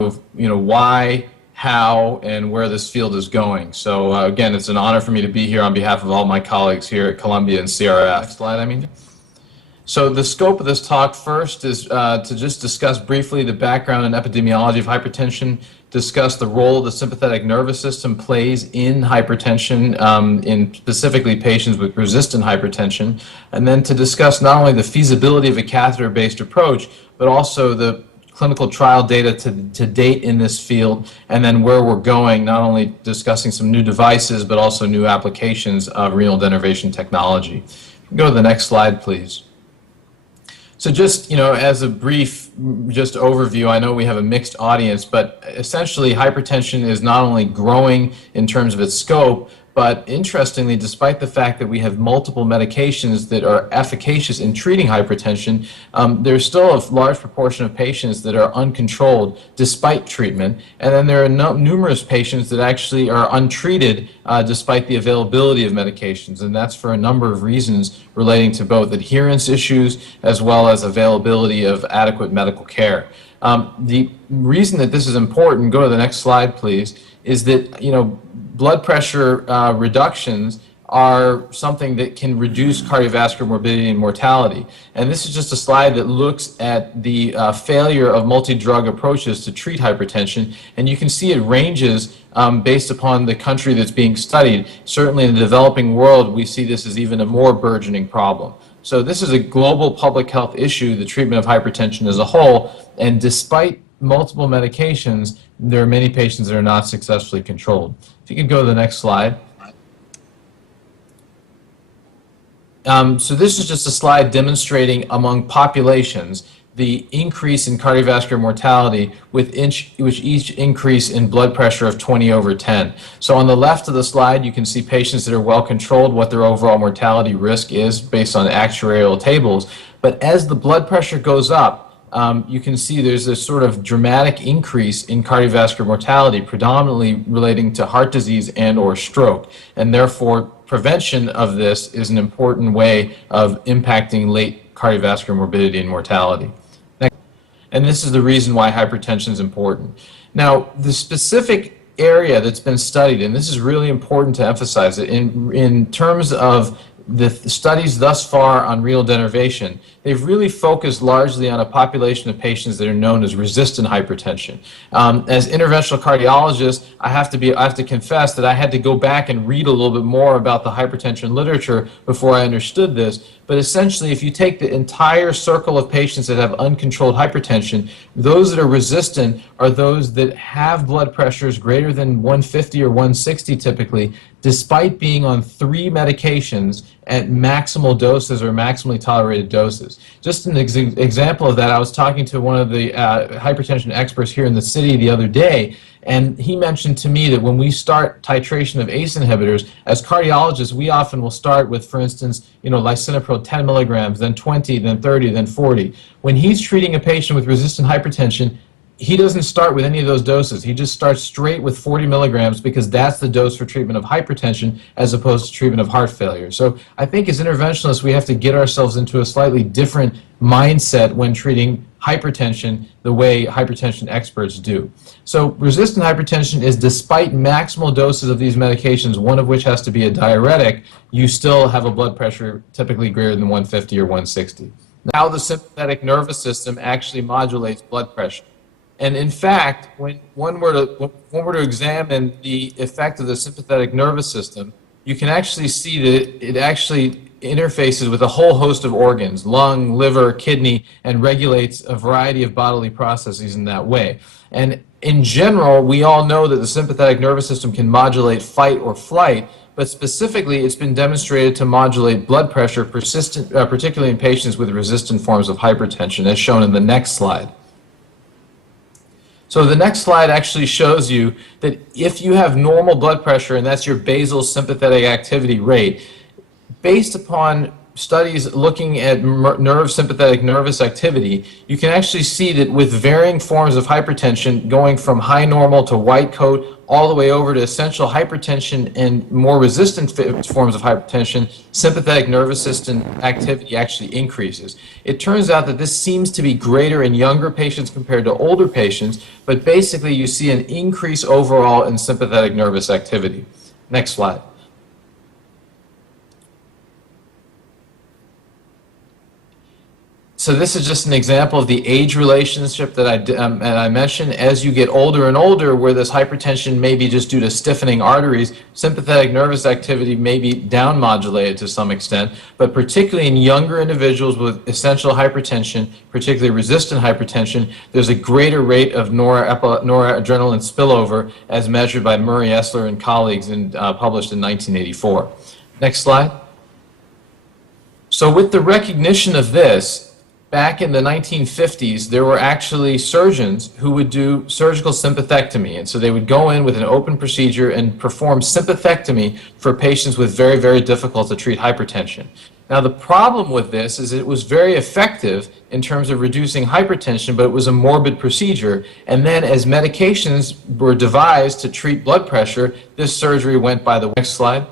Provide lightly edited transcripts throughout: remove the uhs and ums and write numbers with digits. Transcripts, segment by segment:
why, how, and where this field is going. So again, it's an honor for me to be here on behalf of all my colleagues here at Columbia and CRF. Next slide, I mean. So the scope of this talk first is to just discuss briefly the background and epidemiology of hypertension, discuss the role the sympathetic nervous system plays in hypertension, in specifically patients with resistant hypertension, and then to discuss not only the feasibility of a catheter-based approach, but also the clinical trial data to date in this field, and then where we're going, not only discussing some new devices, but also new applications of renal denervation technology. Go to the next slide, please. So just, as a brief just overview, I know we have a mixed audience, but essentially hypertension is not only growing in terms of its scope, but interestingly, despite the fact that we have multiple medications that are efficacious in treating hypertension, there's still a large proportion of patients that are uncontrolled despite treatment, and then there are numerous patients that actually are untreated despite the availability of medications, and that's for a number of reasons relating to both adherence issues as well as availability of adequate medical care. The reason that this is important, go to the next slide please, is that blood pressure reductions are something that can reduce cardiovascular morbidity and mortality. And this is just a slide that looks at the failure of multi-drug approaches to treat hypertension, and you can see it ranges based upon the country that's being studied. Certainly in the developing world, we see this as even a more burgeoning problem. So this is a global public health issue, the treatment of hypertension as a whole, and despite multiple medications, there are many patients that are not successfully controlled. If you can go to the next slide. So this is just a slide demonstrating among populations the increase in cardiovascular mortality with each increase in blood pressure of 20/10. So on the left of the slide, you can see patients that are well controlled, what their overall mortality risk is based on actuarial tables. But as the blood pressure goes up, you can see there's a sort of dramatic increase in cardiovascular mortality, predominantly relating to heart disease and or stroke. And therefore, prevention of this is an important way of impacting late cardiovascular morbidity and mortality. Next. And this is the reason why hypertension is important. Now, the specific area that's been studied, and this is really important to emphasize it, in terms of the studies thus far on renal denervation, they've really focused largely on a population of patients that are known as resistant hypertension. As interventional cardiologist, I have to confess that I had to go back and read a little bit more about the hypertension literature before I understood this. But essentially, if you take the entire circle of patients that have uncontrolled hypertension, those that are resistant are those that have blood pressures greater than 150 or 160 typically, despite being on 3 medications at maximal doses or maximally tolerated doses. Just an example of that, I was talking to one of the hypertension experts here in the city the other day, and he mentioned to me that when we start titration of ACE inhibitors, as cardiologists, we often will start with, for instance, lisinopril 10 milligrams, then 20, then 30, then 40. When he's treating a patient with resistant hypertension, he doesn't start with any of those doses. He just starts straight with 40 milligrams because that's the dose for treatment of hypertension as opposed to treatment of heart failure. So I think as interventionalists, we have to get ourselves into a slightly different mindset when treating hypertension the way hypertension experts do. So resistant hypertension is, despite maximal doses of these medications, one of which has to be a diuretic, you still have a blood pressure typically greater than 150 or 160. Now the sympathetic nervous system actually modulates blood pressure. And in fact, when one were to examine the effect of the sympathetic nervous system, you can actually see that it actually interfaces with a whole host of organs, lung, liver, kidney, and regulates a variety of bodily processes in that way. And in general, we all know that the sympathetic nervous system can modulate fight or flight, but specifically it's been demonstrated to modulate blood pressure, particularly in patients with resistant forms of hypertension, as shown in the next slide. So the next slide actually shows you that if you have normal blood pressure, and that's your basal sympathetic activity rate, based upon studies looking at nerve sympathetic nervous activity, you can actually see that with varying forms of hypertension, going from high normal to white coat all the way over to essential hypertension and more resistant forms of hypertension, sympathetic nervous system activity actually increases. It turns out that this seems to be greater in younger patients compared to older patients, but basically you see an increase overall in sympathetic nervous activity. Next slide. So this is just an example of the age relationship that I mentioned. As you get older and older, where this hypertension may be just due to stiffening arteries, sympathetic nervous activity may be down-modulated to some extent, but particularly in younger individuals with essential hypertension, particularly resistant hypertension, there's a greater rate of noradrenaline spillover as measured by Murray Esler and colleagues and published in 1984. Next slide. So with the recognition of this, back in the 1950s, there were actually surgeons who would do surgical sympathectomy. And so they would go in with an open procedure and perform sympathectomy for patients with very, very difficult to treat hypertension. Now, the problem with this is it was very effective in terms of reducing hypertension, but it was a morbid procedure. And then as medications were devised to treat blood pressure, this surgery went by the next slide.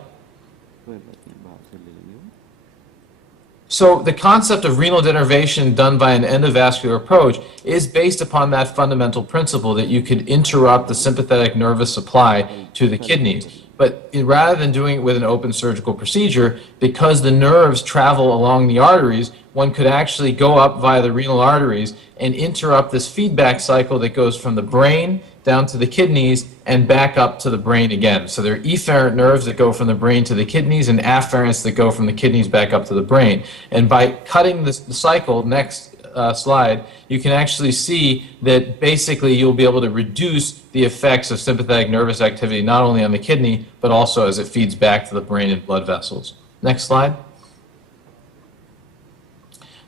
So the concept of renal denervation done by an endovascular approach is based upon that fundamental principle that you could interrupt the sympathetic nervous supply to the kidneys. But rather than doing it with an open surgical procedure, because the nerves travel along the arteries, one could actually go up via the renal arteries and interrupt this feedback cycle that goes from the brain down to the kidneys and back up to the brain again. So there are efferent nerves that go from the brain to the kidneys and afferents that go from the kidneys back up to the brain. And by cutting the cycle, next slide, you can actually see that basically you'll be able to reduce the effects of sympathetic nervous activity not only on the kidney, but also as it feeds back to the brain and blood vessels. Next slide.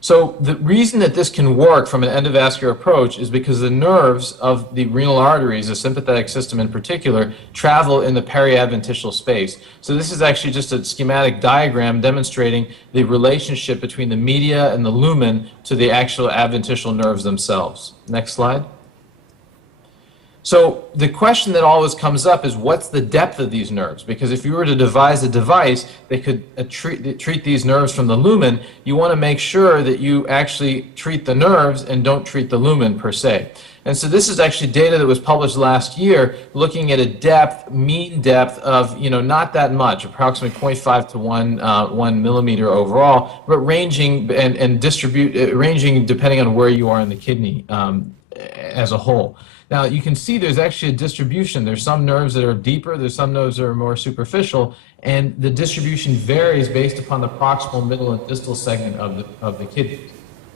So the reason that this can work from an endovascular approach is because the nerves of the renal arteries, the sympathetic system in particular, travel in the periadventitial space. So this is actually just a schematic diagram demonstrating the relationship between the media and the lumen to the actual adventitial nerves themselves. Next slide. So the question that always comes up is what's the depth of these nerves? Because if you were to devise a device that could treat these nerves from the lumen, you want to make sure that you actually treat the nerves and don't treat the lumen per se. And so this is actually data that was published last year looking at a depth, mean depth of, not that much, approximately 0.5 to 1 millimeter overall, but ranging ranging depending on where you are in the kidney as a whole. Now, you can see there's actually a distribution. There's some nerves that are deeper, there's some nerves that are more superficial, and the distribution varies based upon the proximal, middle, and distal segment of the kidneys.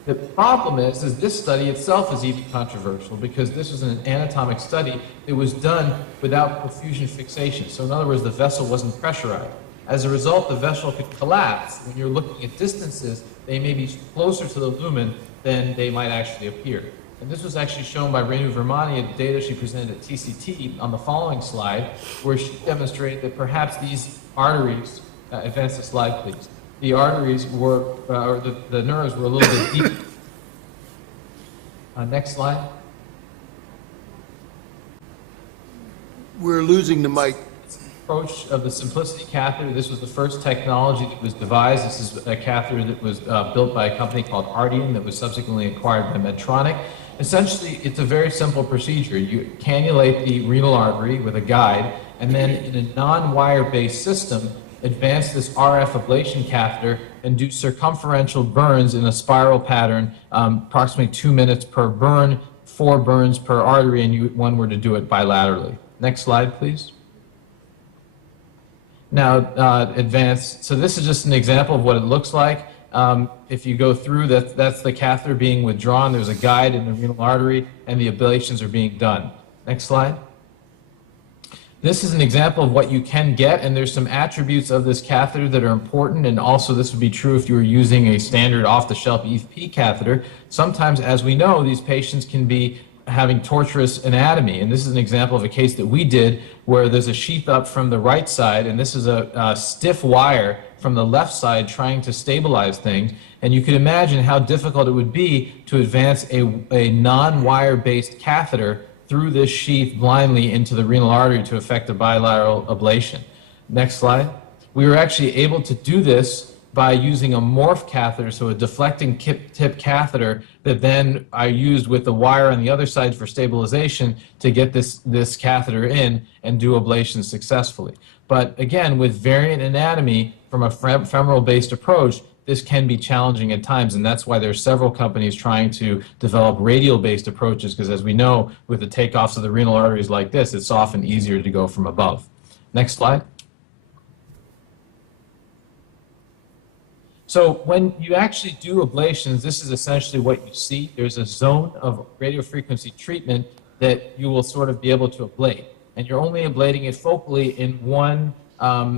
The problem is this study itself is even controversial because this was an anatomic study that was done without perfusion fixation. So in other words, the vessel wasn't pressurized. As a result, the vessel could collapse. When you're looking at distances, they may be closer to the lumen than they might actually appear. And this was actually shown by Renu Vermani in data she presented at TCT on the following slide, where she demonstrated that perhaps these arteries, advance the slide please, the arteries were, or the nerves were a little bit deep. Next slide. We're losing the mic. Approach of the Symplicity catheter. This was the first technology that was devised. This is a catheter that was built by a company called Arte that was subsequently acquired by Medtronic. Essentially, it's a very simple procedure. You cannulate the renal artery with a guide, and then in a non-wire based system, advance this RF ablation catheter and do circumferential burns in a spiral pattern, approximately 2 minutes per burn, 4 burns per artery, and one were to do it bilaterally. Next slide, please. Now, advance. So this is just an example of what it looks like. If you go through, that's the catheter being withdrawn. There's a guide in the renal artery, and the ablations are being done. Next slide. This is an example of what you can get, and there's some attributes of this catheter that are important, and also this would be true if you were using a standard off-the-shelf EVP catheter. Sometimes, as we know, these patients can be having tortuous anatomy, and this is an example of a case that we did where there's a sheath up from the right side, and this is a stiff wire from the left side trying to stabilize things. And you could imagine how difficult it would be to advance a non-wire-based catheter through this sheath blindly into the renal artery to effect a bilateral ablation. Next slide. We were actually able to do this by using a morph catheter, so a deflecting tip catheter that then I used with the wire on the other side for stabilization to get this catheter in and do ablation successfully. But again, with variant anatomy from a femoral-based approach, this can be challenging at times, and that's why there are several companies trying to develop radial-based approaches, because as we know, with the takeoffs of the renal arteries like this, it's often easier to go from above. Next slide. So when you actually do ablations, this is essentially what you see. There's a zone of radiofrequency treatment that you will sort of be able to ablate. And you're only ablating it focally in one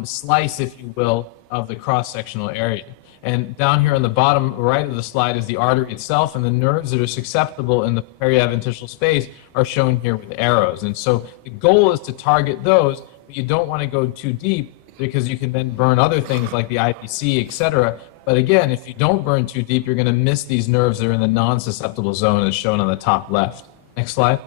slice, if you will, of the cross-sectional area. And down here on the bottom right of the slide is the artery itself, and the nerves that are susceptible in the periadventitial space are shown here with arrows. And so the goal is to target those, but you don't want to go too deep because you can then burn other things like the IPC, et cetera. But again, if you don't burn too deep, you're going to miss these nerves that are in the non-susceptible zone as shown on the top left. Next slide.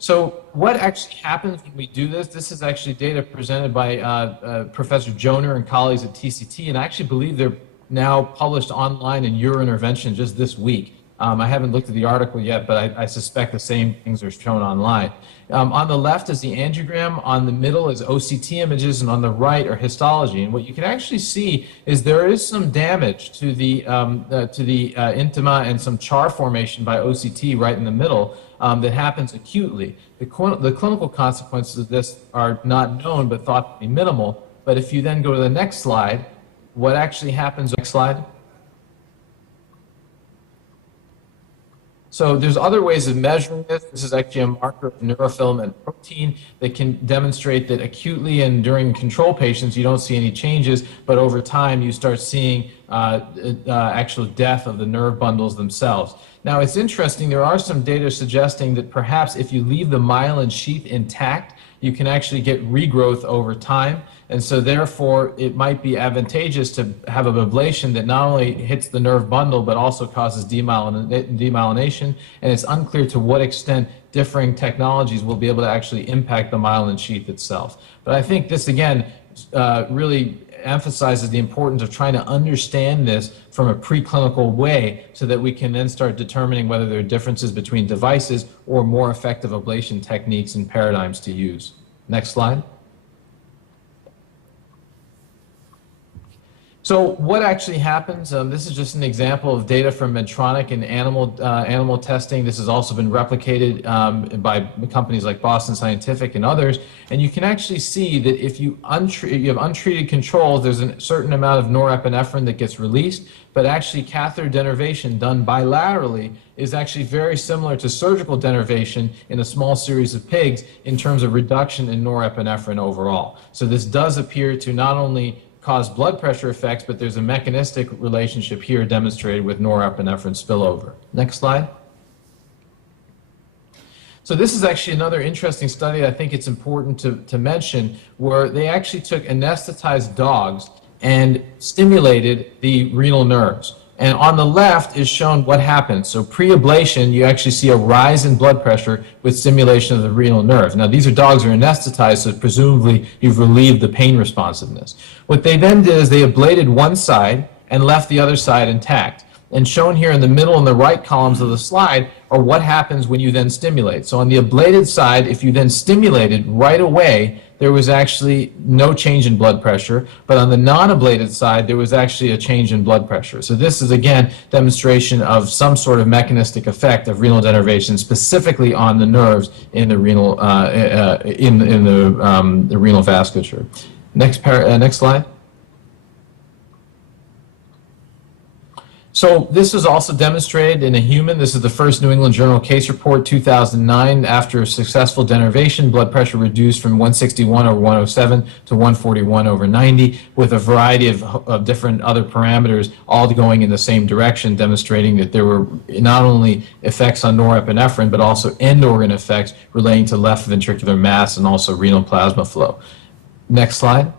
So what actually happens when we do this? This is actually data presented by Professor Joner and colleagues at TCT, and I actually believe they're now published online in Urointervention just this week. I haven't looked at the article yet, but I suspect the same things are shown online. On the left is the angiogram, on the middle is OCT images, and on the right are histology. And what you can actually see is there is some damage to the intima and some char formation by OCT right in the middle that happens acutely. The clinical consequences of this are not known but thought to be minimal. But if you then go to the next slide, what actually happens, next slide. So there's other ways of measuring this. This is actually a marker of neurofilament protein that can demonstrate that acutely and during control patients you don't see any changes, but over time you start seeing actual death of the nerve bundles themselves. Now it's interesting, there are some data suggesting that perhaps if you leave the myelin sheath intact, you can actually get regrowth over time. And so therefore, it might be advantageous to have an ablation that not only hits the nerve bundle, but also causes demyelination. And it's unclear to what extent differing technologies will be able to actually impact the myelin sheath itself. But I think this, again, really emphasizes the importance of trying to understand this from a preclinical way so that we can then start determining whether there are differences between devices or more effective ablation techniques and paradigms to use. Next slide. So what actually happens, this is just an example of data from Medtronic and animal testing. This has also been replicated by companies like Boston Scientific and others. And you can actually see that if you have untreated controls, there's a certain amount of norepinephrine that gets released, but actually catheter denervation done bilaterally is actually very similar to surgical denervation in a small series of pigs in terms of reduction in norepinephrine overall. So this does appear to not only cause blood pressure effects, but there's a mechanistic relationship here demonstrated with norepinephrine spillover. Next slide. So this is actually another interesting study I think it's important to mention, where they actually took anesthetized dogs and stimulated the renal nerves. And on the left is shown what happens. So pre-ablation, you actually see a rise in blood pressure with stimulation of the renal nerve. Now, these dogs are anesthetized, so presumably you've relieved the pain responsiveness. What they then did is they ablated one side and left the other side intact. And shown here in the middle and the right columns of the slide are what happens when you then stimulate. So on the ablated side, if you then stimulated right away, there was actually no change in blood pressure, but on the non-ablated side, there was actually a change in blood pressure. So this is, again, demonstration of some sort of mechanistic effect of renal denervation, specifically on the nerves in the renal, the renal vasculature. Next slide. So this was also demonstrated in a human. This is the first New England Journal case report, 2009. After successful denervation, blood pressure reduced from 161 over 107 to 141 over 90, with a variety of different other parameters, all going in the same direction, demonstrating that there were not only effects on norepinephrine, but also end organ effects relating to left ventricular mass and also renal plasma flow. Next slide.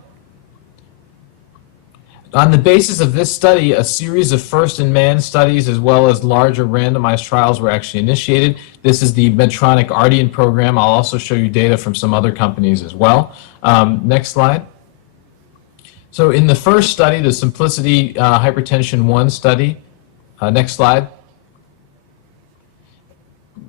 On the basis of this study, a series of first-in-man studies as well as larger randomized trials were actually initiated. This is the Medtronic Arte program. I'll also show you data from some other companies as well. Next slide. So in the first study, the Simplicity Hypertension 1 study, next slide.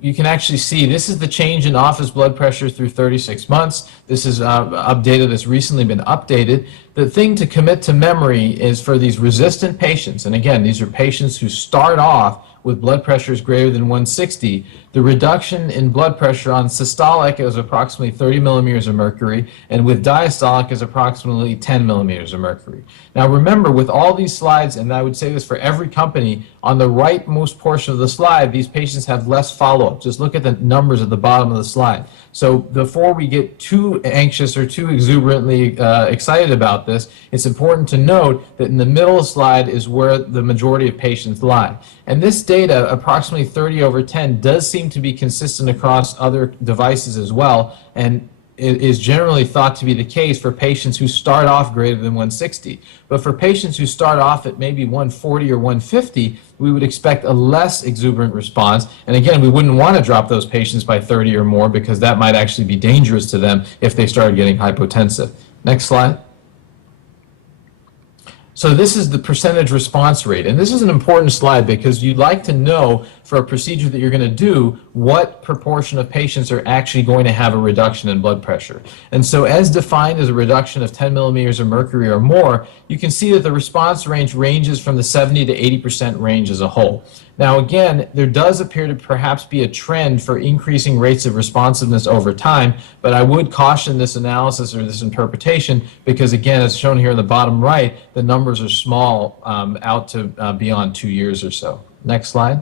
You can actually see this is the change in office blood pressure through 36 months. This is data that's recently been updated. The thing to commit to memory is for these resistant patients, and again, these are patients who start off with blood pressures greater than 160, the reduction in blood pressure on systolic is approximately 30 millimeters of mercury, and with diastolic is approximately 10 millimeters of mercury. Now remember, with all these slides, and I would say this for every company, on the rightmost portion of the slide, these patients have less follow-up. Just look at the numbers at the bottom of the slide. So before we get too anxious or too exuberantly excited about this, it's important to note that in the middle of the slide is where the majority of patients lie. And this data, approximately 30/10, does seem to be consistent across other devices as well, and it is generally thought to be the case for patients who start off greater than 160. But for patients who start off at maybe 140 or 150, we would expect a less exuberant response. And again, we wouldn't want to drop those patients by 30 or more because that might actually be dangerous to them if they started getting hypotensive. Next slide. So this is the percentage response rate, and this is an important slide because you'd like to know for a procedure that you're going to do what proportion of patients are actually going to have a reduction in blood pressure. And so as defined as a reduction of 10 millimeters of mercury or more, you can see that the response range ranges from the 70 to 80% range as a whole. Now again, there does appear to perhaps be a trend for increasing rates of responsiveness over time, but I would caution this analysis or this interpretation because again, as shown here in the bottom right, the numbers are small out to beyond 2 years or so. Next slide.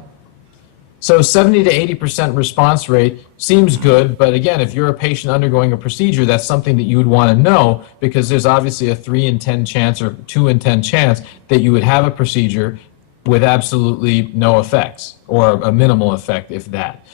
So 70 to 80% response rate seems good, but again, if you're a patient undergoing a procedure, that's something that you would want to know because there's obviously a 3 in 10 chance or 2 in 10 chance that you would have a procedure with absolutely no effects or a minimal effect, if that.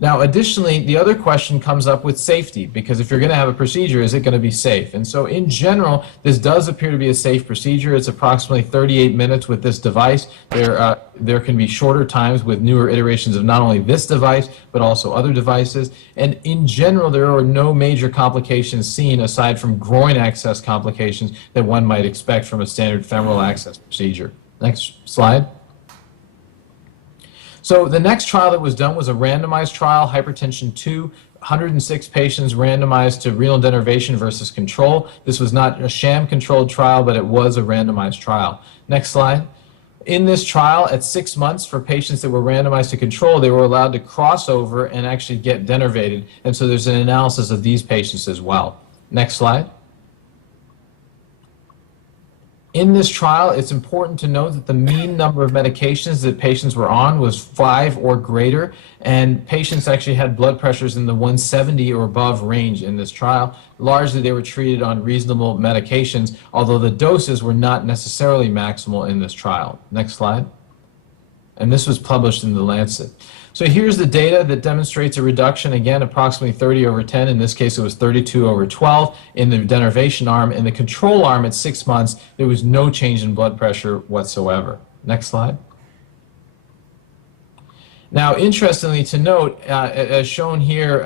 Now, additionally, the other question comes up with safety, because if you're going to have a procedure, is it going to be safe? And so in general, this does appear to be a safe procedure. It's approximately 38 minutes with this device. There can be shorter times with newer iterations of not only this device, but also other devices. And in general, there are no major complications seen aside from groin access complications that one might expect from a standard femoral access procedure. Next slide. So the next trial that was done was a randomized trial, Hypertension 2, 106 patients randomized to renal denervation versus control. This was not a sham-controlled trial, but it was a randomized trial. Next slide. In this trial, at 6 months, for patients that were randomized to control, they were allowed to cross over and actually get denervated. And so there's an analysis of these patients as well. Next slide. In this trial, it's important to note that the mean number of medications that patients were on was 5 or greater, and patients actually had blood pressures in the 170 or above range in this trial. Largely, they were treated on reasonable medications, although the doses were not necessarily maximal in this trial. Next slide. And this was published in The Lancet. So here's the data that demonstrates a reduction, again, approximately 30/10. In this case, it was 32/12 in the denervation arm. In the control arm at 6 months, there was no change in blood pressure whatsoever. Next slide. Now, interestingly to note, as shown here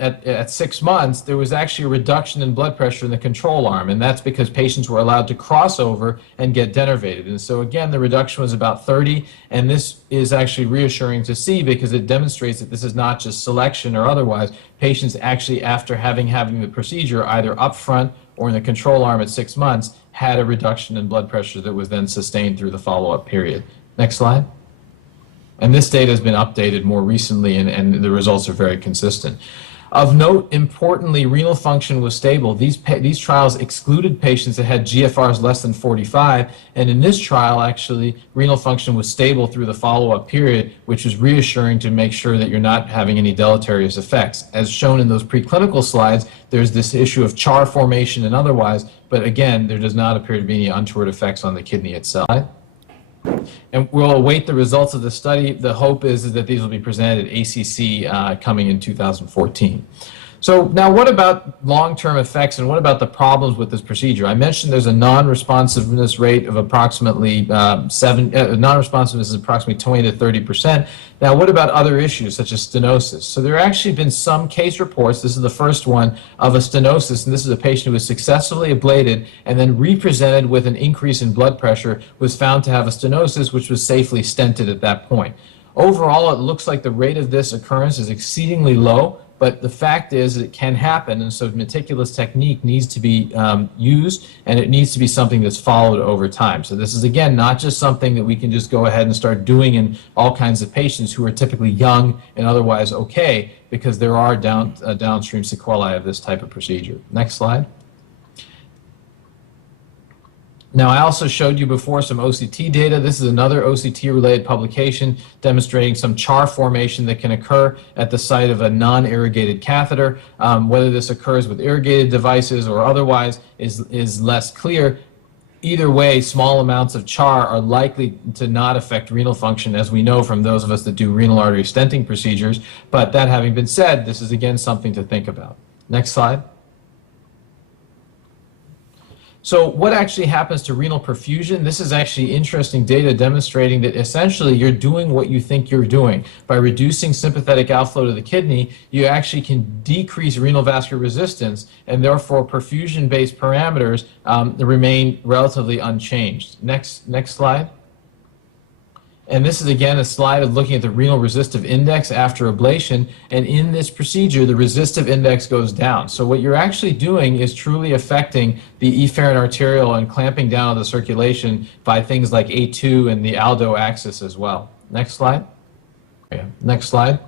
at 6 months, there was actually a reduction in blood pressure in the control arm, and that's because patients were allowed to cross over and get denervated. And so again, the reduction was about 30, and this is actually reassuring to see because it demonstrates that this is not just selection or otherwise. Patients actually, after having the procedure either up front or in the control arm at 6 months, had a reduction in blood pressure that was then sustained through the follow-up period. Next slide. And this data has been updated more recently, and the results are very consistent. Of note, importantly, renal function was stable. These trials excluded patients that had GFRs less than 45, and in this trial, actually, renal function was stable through the follow-up period, which is reassuring to make sure that you're not having any deleterious effects. As shown in those preclinical slides, there's this issue of CHAR formation and otherwise, but again, there does not appear to be any untoward effects on the kidney itself. And we'll await the results of the study. The hope is that these will be presented at ACC coming in 2014. So now what about long-term effects and what about the problems with this procedure? I mentioned there's a non-responsiveness rate of approximately non-responsiveness is approximately 20 to 30%. Now what about other issues such as stenosis? So there have actually been some case reports, this is the first one, of a stenosis, and this is a patient who was successfully ablated and then represented with an increase in blood pressure, was found to have a stenosis which was safely stented at that point. Overall, it looks like the rate of this occurrence is exceedingly low, but the fact is it can happen, and so meticulous technique needs to be used, and it needs to be something that's followed over time. So this is, again, not just something that we can just go ahead and start doing in all kinds of patients who are typically young and otherwise okay, because there are downstream sequelae of this type of procedure. Next slide. Now, I also showed you before some OCT data. This is another OCT-related publication demonstrating some CHAR formation that can occur at the site of a non-irrigated catheter. Whether this occurs with irrigated devices or otherwise is less clear. Either way, small amounts of CHAR are likely to not affect renal function, as we know from those of us that do renal artery stenting procedures. But that having been said, this is again something to think about. Next slide. So what actually happens to renal perfusion? This is actually interesting data demonstrating that essentially you're doing what you think you're doing. By reducing sympathetic outflow to the kidney, you actually can decrease renal vascular resistance, and therefore perfusion-based parameters remain relatively unchanged. Next slide. And this is again a slide of looking at the renal resistive index after ablation, and in this procedure the resistive index goes down. So what you're actually doing is truly affecting the efferent arteriole and clamping down on the circulation by things like A2 and the aldo axis as well. Next slide. Okay. Next slide.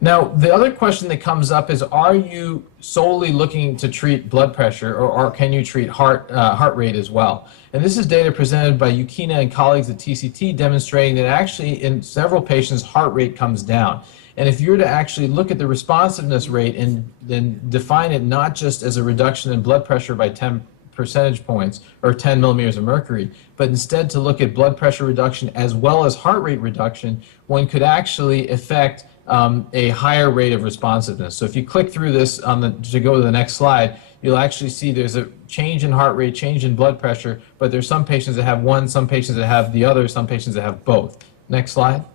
Now, the other question that comes up is, are you solely looking to treat blood pressure, or can you treat heart rate as well? And this is data presented by Yukina and colleagues at TCT demonstrating that actually in several patients heart rate comes down. And if you were to actually look at the responsiveness rate and then define it not just as a reduction in blood pressure by 10 percentage points or 10 millimeters of mercury, but instead to look at blood pressure reduction as well as heart rate reduction, one could actually affect a higher rate of responsiveness. So if you click through this to go to the next slide, you'll actually see there's a change in heart rate, change in blood pressure, but there's some patients that have one, some patients that have the other, some patients that have both. Next slide.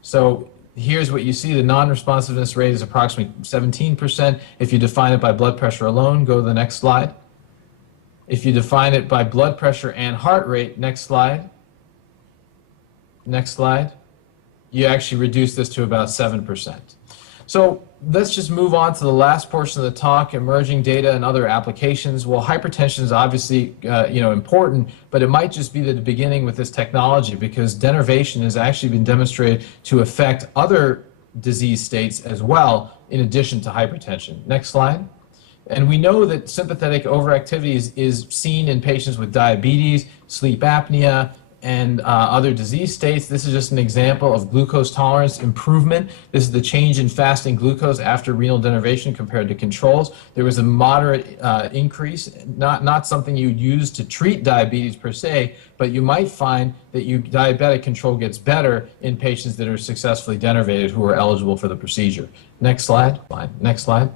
So here's what you see. The non-responsiveness rate is approximately 17%. If you define it by blood pressure alone, go to the next slide. If you define it by blood pressure and heart rate, next slide. Next slide. You actually reduce this to about 7%. So let's just move on to the last portion of the talk, emerging data and other applications. Well, hypertension is obviously important, but it might just be the beginning with this technology, because denervation has actually been demonstrated to affect other disease states as well, in addition to hypertension. Next slide. And we know that sympathetic overactivity is seen in patients with diabetes, sleep apnea, and other disease states. This is just an example of glucose tolerance improvement. This is the change in fasting glucose after renal denervation compared to controls. There was a moderate increase, not something you'd use to treat diabetes per se, but you might find that your diabetic control gets better in patients that are successfully denervated who are eligible for the procedure. Next slide. Next slide.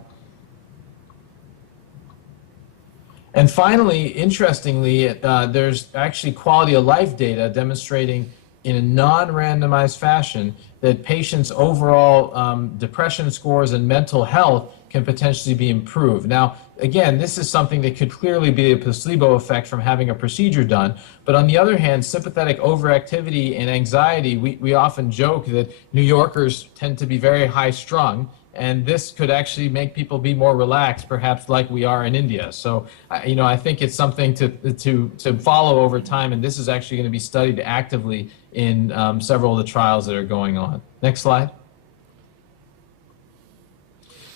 And finally, interestingly, there's actually quality of life data demonstrating in a non-randomized fashion that patients' overall depression scores and mental health can potentially be improved. Now, again, this is something that could clearly be a placebo effect from having a procedure done. But on the other hand, sympathetic overactivity and anxiety, we often joke that New Yorkers tend to be very high-strung, and this could actually make people be more relaxed, perhaps like we are in India. So, I think it's something to follow over time, and this is actually going to be studied actively in several of the trials that are going on. Next slide.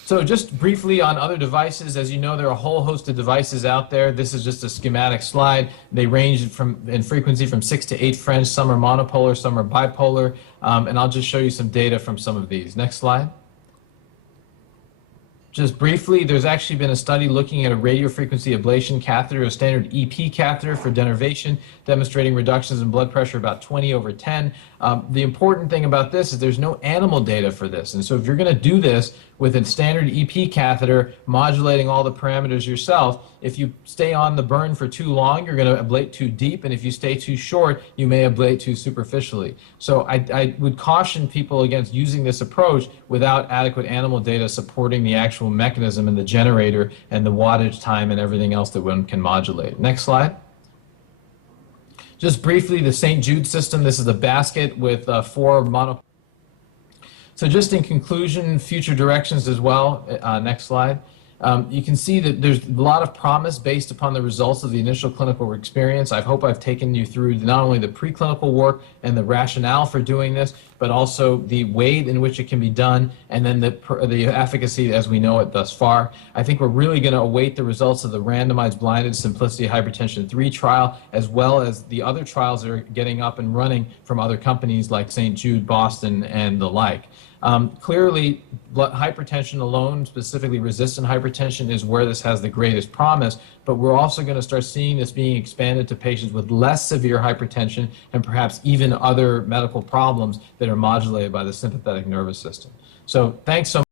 So just briefly on other devices, as you know, there are a whole host of devices out there. This is just a schematic slide. They range in frequency from 6 to 8 French. Some are monopolar, some are bipolar, and I'll just show you some data from some of these. Next slide. Just briefly, there's actually been a study looking at a radiofrequency ablation catheter, a standard EP catheter for denervation, demonstrating reductions in blood pressure about 20/10. The important thing about this is there's no animal data for this. And so if you're going to do this with a standard EP catheter, modulating all the parameters yourself, if you stay on the burn for too long, you're going to ablate too deep. And if you stay too short, you may ablate too superficially. So I would caution people against using this approach without adequate animal data supporting the actual mechanism and the generator and the wattage time and everything else that one can modulate. Next slide. Just briefly, the St. Jude system. This is a basket with 4 mono. So just in conclusion, future directions as well. Next slide. You can see that there's a lot of promise based upon the results of the initial clinical experience. I hope I've taken you through not only the preclinical work and the rationale for doing this, but also the way in which it can be done, and then the efficacy as we know it thus far. I think we're really going to await the results of the randomized blinded Sympathetic Hypertension 3 trial, as well as the other trials that are getting up and running from other companies like St. Jude, Boston, and the like. Clearly, hypertension alone, specifically resistant hypertension, is where this has the greatest promise, but we're also going to start seeing this being expanded to patients with less severe hypertension and perhaps even other medical problems that are modulated by the sympathetic nervous system. So thanks so much.